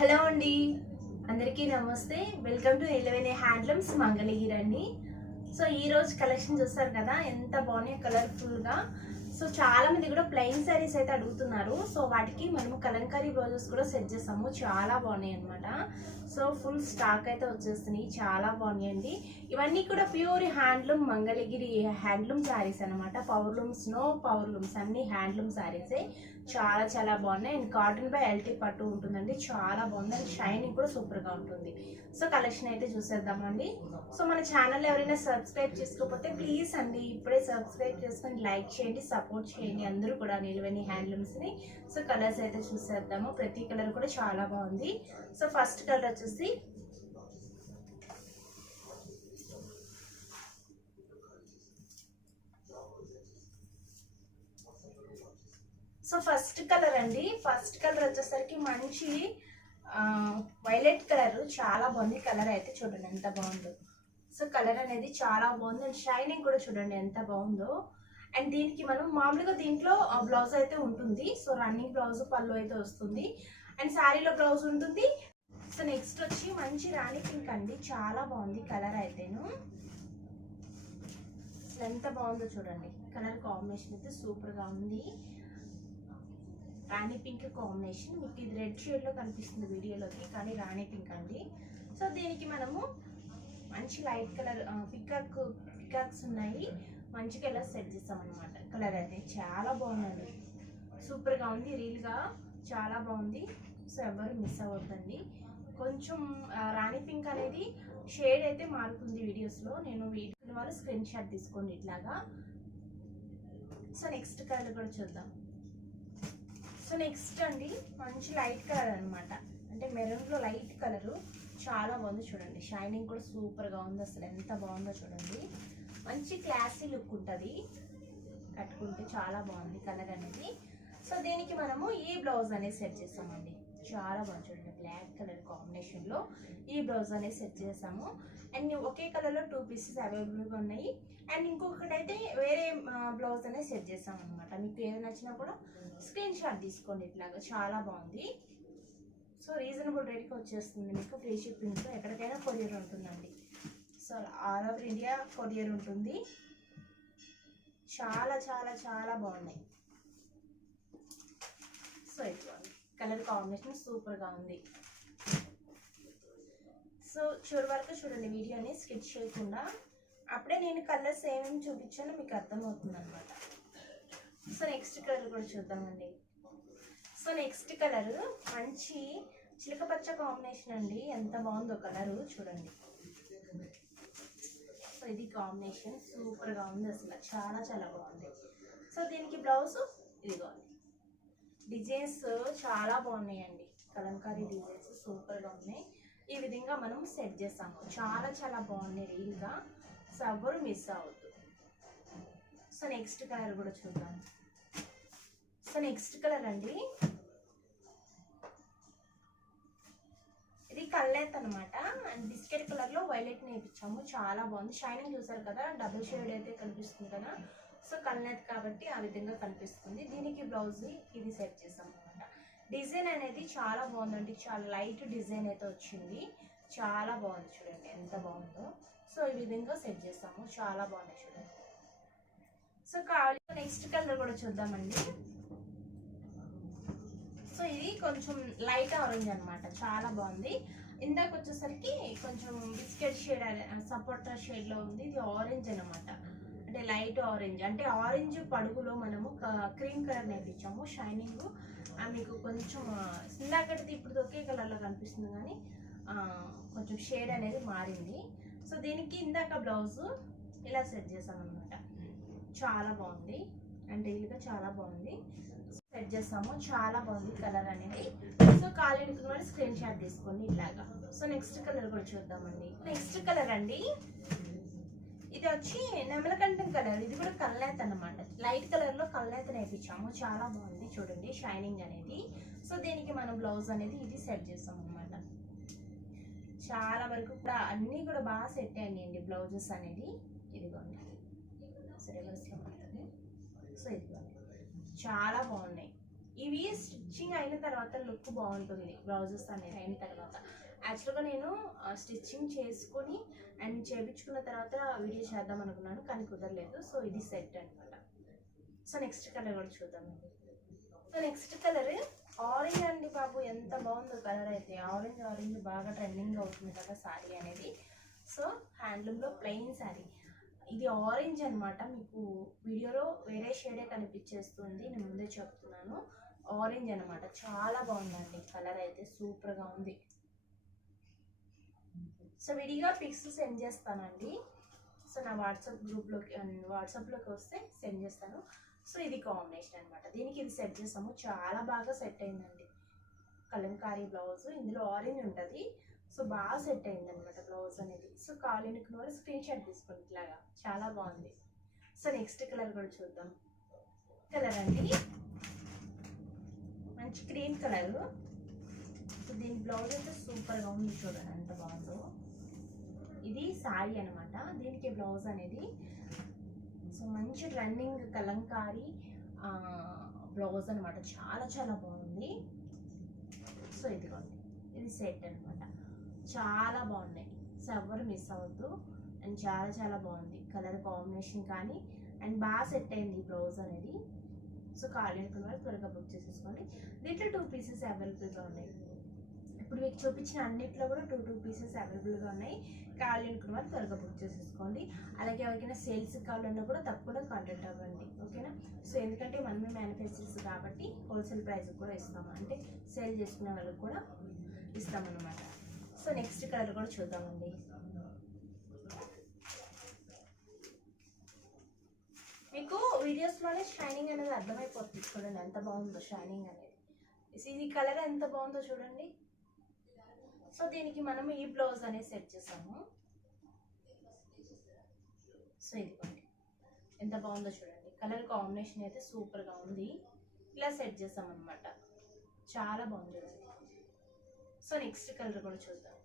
Hello అండి. అందరికీ నమస్తే. Welcome to eleven handlooms Mangalagiri అండి సో ఈ రోజు కలెక్షన్ చూస్తారు కదా ఎంత బాగున్నాయి కలర్ఫుల్గా సో చాలామంది కూడా ప్లెయిన్ శారీస్ అయితే అడుగుతున్నారు. సో వాటికి మనము కలంకారీ బ్లౌజెస్ కూడా సెట్ చేసాము చాలా బాగున్నాయి అనమాట సో ఫుల్ స్టాక్ అయితే వచ్చేస్తున్నాయి. చాలా బాగున్నాయండి. ఇవన్నీ కూడా pure handloom Mangalagiri handloom saris అనమాట పవర్లూమ్స్ నో పవర్లూమ్స్ అన్ని హ్యాండ్లూమ్ శారీసే చాలా చాలా బాగున్నాయి. అండ్ కాటన్ బై ఎల్టీ పట్టు ఉంటుందండి. చాలా బాగుంది. అండ్ షైనింగ్ కూడా సూపర్గా ఉంటుంది. సో కలెక్షన్ అయితే చూసేద్దామండి. సో మన ఛానల్ ఎవరైనా సబ్స్క్రైబ్ చేసుకోకపోతే ప్లీజ్ అండి ఇప్పుడే సబ్స్క్రైబ్ చేసుకొని లైక్ చేయండి సపోర్ట్ చేయండి. అందరూ కూడా నిలువని హ్యాండ్లూమ్స్ని సో కలర్స్ అయితే చూసేద్దాము. ప్రతి కలర్ కూడా చాలా బాగుంది. సో ఫస్ట్ కలర్ వచ్చేసి సో ఫస్ట్ కలర్ అండి. ఫస్ట్ కలర్ వచ్చేసరికి మంచి వైలెట్ కలర్ చాలా బాగుంది కలర్ అయితే చూడండి ఎంత బాగుందో. సో కలర్ అనేది చాలా బాగుంది అండ్ షైనింగ్ కూడా చూడండి ఎంత బాగుందో. అండ్ దీనికి మనం మామూలుగా దీంట్లో బ్లౌజ్ అయితే ఉంటుంది. సో రన్నింగ్ బ్లౌజ్ పళ్ళు అయితే వస్తుంది. అండ్ శారీలో బ్లౌజ్ ఉంటుంది. సో నెక్స్ట్ వచ్చి మంచి రాణి పింక్ అండి. చాలా బాగుంది కలర్ అయితేను. అసలు ఎంత బాగుందో చూడండి. కలర్ కాంబినేషన్ అయితే సూపర్గా ఉంది. రాణి పింక్ కాంబినేషన్. మీకు ఇది రెడ్ షేడ్లో కనిపిస్తుంది వీడియోలోకి కానీ రాణి పింక్ అండి. సో దీనికి మనము మంచి లైట్ కలర్ పికాక్ పికాక్స్ ఉన్నాయి. మంచి కలర్ సెట్ చేస్తాం అనమాట కలర్ అయితే చాలా బాగుందండి. సూపర్గా ఉంది రీల్గా చాలా బాగుంది. సో ఎవరు మిస్ అవ్వద్దండి. కొంచెం రాణి పింక్ అనేది షేడ్ అయితే మారుతుంది వీడియోస్లో. నేను వీడియో వాళ్ళు స్క్రీన్ షాట్ తీసుకోండి ఇట్లాగా. సో నెక్స్ట్ కలర్ కూడా చూద్దాం. సో నెక్స్ట్ అండి మంచి లైట్ కలర్ అనమాట అంటే మెరూన్లో లైట్ కలరు చాలా బాగుంది చూడండి. షైనింగ్ కూడా సూపర్గా ఉంది అసలు ఎంత బాగుందో చూడండి. మంచి క్లాసీ లుక్ ఉంటుంది. కట్టుకుంటే చాలా బాగుంది కలర్ అనేది. సో దీనికి మనము ఈ బ్లౌజ్ అనేది సెట్ చేస్తామండి. చాలా బాగుంది చూడండి బ్లాక్ కలర్ కాంబినేషన్లో ఈ బ్లౌజ్ అనేది సెట్ చేసాము. అండ్ ఒకే కలర్లో టూ పీసెస్ అవైలబుల్గా ఉన్నాయి. అండ్ ఇంకొకటి అయితే వేరే బ్లౌజ్ అనేది సెట్ చేసాము అనమాట మీకు ఏది నచ్చినా కూడా స్క్రీన్ షాట్ తీసుకోండి ఇట్లాగా. చాలా బాగుంది. సో రీజనబుల్ రేట్కి వచ్చేస్తుంది మీకు. ఫ్రీ షిప్పింగ్తో ఎక్కడికైనా కొరియర్ ఉంటుందండి. So all over India courier ఉంటుంది. చాలా చాలా చాలా బాగున్నాయి. సో ఇట్లా కలర్ కాంబినేషన్ సూపర్గా ఉంది. సో చివరి వరకు చూడండి వీడియోని స్కిచ్ చేయకుండా. అప్పుడే నేను కలర్స్ ఏమేమి చూపించానో మీకు అర్థమవుతుంది అనమాట సో నెక్స్ట్ కలర్ కూడా చూద్దామండి. సో నెక్స్ట్ కలర్ మంచి చిలకపచ్చ కాంబినేషన్ అండి. ఎంత బాగుందో కలరు చూడండి. సో ఇది కాంబినేషన్ సూపర్గా ఉంది అసలు. చాలా చాలా బాగుంది. సో దీనికి బ్లౌజ్ ఇదిగోండి. డిజైన్స్ చాలా బాగున్నాయండి. కలంకారీ డిజైన్స్ సూపర్గా ఉన్నాయి. ఈ విధంగా మనం సెట్ చేస్తాము చాలా చాలా బాగున్నాయి రీల్గా. సో ఎవరు మిస్ అవ్వద్దు. సో నెక్స్ట్ కలర్ కూడా చూద్దాం. సో నెక్స్ట్ కలర్ అండి. ఇది కల్లెత్ అనమాట అండ్ బిస్కెట్ కలర్లో వైలెట్ నేర్పించాము. చాలా బాగుంది. షైనింగ్ చూసారు కదా? డబుల్ షేడ్ అయితే కనిపిస్తుంది కదా? సో కల్నేత్ కాబట్టి ఆ విధంగా కనిపిస్తుంది. దీనికి బ్లౌజ్ని ఇది సెట్ చేసాం అనమాట డిజైన్ అనేది చాలా బాగుందండి. చాలా లైట్ డిజైన్ అయితే వచ్చింది. చాలా బాగుంది చూడండి ఎంత బాగుందో. సో ఈ విధంగా సెట్ చేసాము. చాలా బాగున్నాయి చూడండి. సో కావాలి నెక్స్ట్ కలర్ కూడా చూద్దామండి. సో ఇది కొంచెం లైట్ ఆరెంజ్ అనమాట చాలా బాగుంది. ఇందాక వచ్చేసరికి కొంచెం బిస్కెట్ షేడ్ సపోటా షేడ్లో ఉంది. ఇది ఆరెంజ్ అనమాట అంటే లైట్ ఆరెంజ్ అంటే ఆరెంజ్ పడుగులో మనము క్రీమ్ కలర్ నేర్పించాము షైనింగ్. మీకు కొంచెం ఆ, ఇందాకటిది ఇప్పుడు ఒకే కలర్లో కనిపిస్తుంది కానీ కొంచెం షేడ్ అనేది మారింది. సో దీనికి ఇందాక బ్లౌజ్ ఇలా సెట్ చేసాం అనమాట చాలా బాగుంది. అంటే ఇదిగా చాలా బాగుంది. సెట్ చేస్తాము. చాలా బాగుంది కలర్ అనేది. సో కాలేడుకున్న వాళ్ళు స్క్రీన్ షాట్ తీసుకోండి ఇలాగా సో నెక్స్ట్ కలర్ కూడా చూద్దామండి. నెక్స్ట్ కలర్ అండి. ఇది వచ్చి నెమలకంఠం ఇది అనమాట అన్నమాట. లైట్ కలర్లో లో నేర్పించాము. చాలా బాగుంది చూడండి షైనింగ్ అనేది. సో దీనికి మనం బ్లౌజ్ అనేది ఇది సెట్ చేస్తాం అనమాట చాలా వరకు కూడా అన్నీ కూడా బాగా సెట్ అయ్యాయండి బ్లౌజెస్ అనేది. ఇదిగోండి. సో సో ఇదిగోండి. చాలా బాగున్నాయి. ఇవి స్టిచ్చింగ్ అయిన తర్వాత లుక్ బాగుంటుంది బ్లౌజెస్ అనేది అయిన తర్వాత. యాక్చువల్గా నేను స్టిచ్చింగ్ చేసుకొని అండ్ చేయించుకున్న తర్వాత వీడియో చేద్దాం అనుకున్నాను కానీ కుదరలేదు. సో ఇది సెట్ అనమాట సో నెక్స్ట్ కలర్ కూడా చూద్దామండి సో నెక్స్ట్ కలర్ ఆరెంజ్ అండి బాబు. ఎంత బాగుందో కలర్ అయితే. ఆరెంజ్ ఆరెంజ్ బాగా ట్రెండింగ్ అవుతుంది కదా శారీ అనేది. సో హ్యాండ్లూమ్లో ప్లెయిన్ శారీ ఇది ఆరెంజ్ అనమాట మీకు వీడియోలో వేరే షేడే కనిపించేస్తుంది. నేను ముందే చెప్తున్నాను. ఆరెంజ్ అనమాట చాలా బాగుందండి. కలర్ అయితే సూపర్గా ఉంది. సో విడిగా పిక్స్ సెండ్ చేస్తానండి. సో నా వాట్సాప్ గ్రూప్లోకి వాట్సాప్లోకి వస్తే సెండ్ చేస్తాను. సో ఇది కాంబినేషన్ అనమాట దీనికి ఇది సెట్ చేస్తాము. చాలా బాగా సెట్ అయిందండి. కలంకారీ బ్లౌజ్. ఇందులో ఆరెంజ్ ఉంటుంది. సో బాగా సెట్ అయింది అనమాట బ్లౌజ్ అనేది. సో కాలినికి కూడా స్క్రీన్ షాట్ తీసుకోండి ఇట్లాగా. చాలా బాగుంది. సో నెక్స్ట్ కలర్ కూడా చూద్దాం. కలర్ అండి. మంచి క్రీమ్ కలర్. దీని బ్లౌజ్ అయితే సూపర్గా ఉంది చూడండి ఎంత బాగుందో. ఇది సారీ అనమాట దీనికి బ్లౌజ్ అనేది సో మంచి రన్నింగ్ కలంకారీ బ్లౌజ్ అనమాట చాలా చాలా బాగుంది. సో ఇదిగోండి ఇది సెట్ అనమాట చాలా బాగున్నాయి. సో ఎవరు మిస్ అవ్వద్దు. అండ్ చాలా చాలా బాగుంది. కలర్ కాంబినేషన్ కానీ అండ్ బాగా సెట్ అయింది ఈ బ్లౌజ్ అనేది. సో ఖాళీ కలర్ వాళ్ళు త్వరగా బుక్ చేసేసుకోండి. దీంట్లో టూ పీసెస్ అవైలబుల్గా ఉన్నాయి. ఇప్పుడు మీకు చూపించిన అన్నిట్లో కూడా టూ టూ పీసెస్ అవైలబుల్గా ఉన్నాయి. ఖాళీ అనుకున్న వాళ్ళు త్వరగా బుక్ చేసేసుకోండి. అలాగే ఎవరికైనా సేల్స్ కావాలన్నా కూడా తప్పకుండా కాంటాక్ట్ అవ్వండి. ఓకేనా? సో ఎందుకంటే మనమే మ్యానుఫ్యాక్చర్స్ కాబట్టి హోల్సేల్ ప్రైస్ కూడా ఇస్తాము. అంటే సేల్ చేసుకునే వాళ్ళకి కూడా ఇస్తామన్నమాట. సో నెక్స్ట్ కలర్ కూడా చూద్దామండి. మీకు వీడియోస్లోనే షైనింగ్ అనేది అర్థమైపోతుంది. చూడండి ఎంత బాగుందో షైనింగ్ అనేది. ఇది కలర్ ఎంత బాగుందో చూడండి. సో దీనికి మనం ఈ బ్లౌజ్ అనేది సెట్ చేసాము. సో ఇదిగోండి. ఎంత బాగుందో చూడండి. కలర్ కాంబినేషన్ అయితే సూపర్గా ఉంది. ఇలా సెట్ చేసాం అనమాట చాలా బాగుంది చూడండి. సో నెక్స్ట్ కలర్ కూడా చూద్దాం.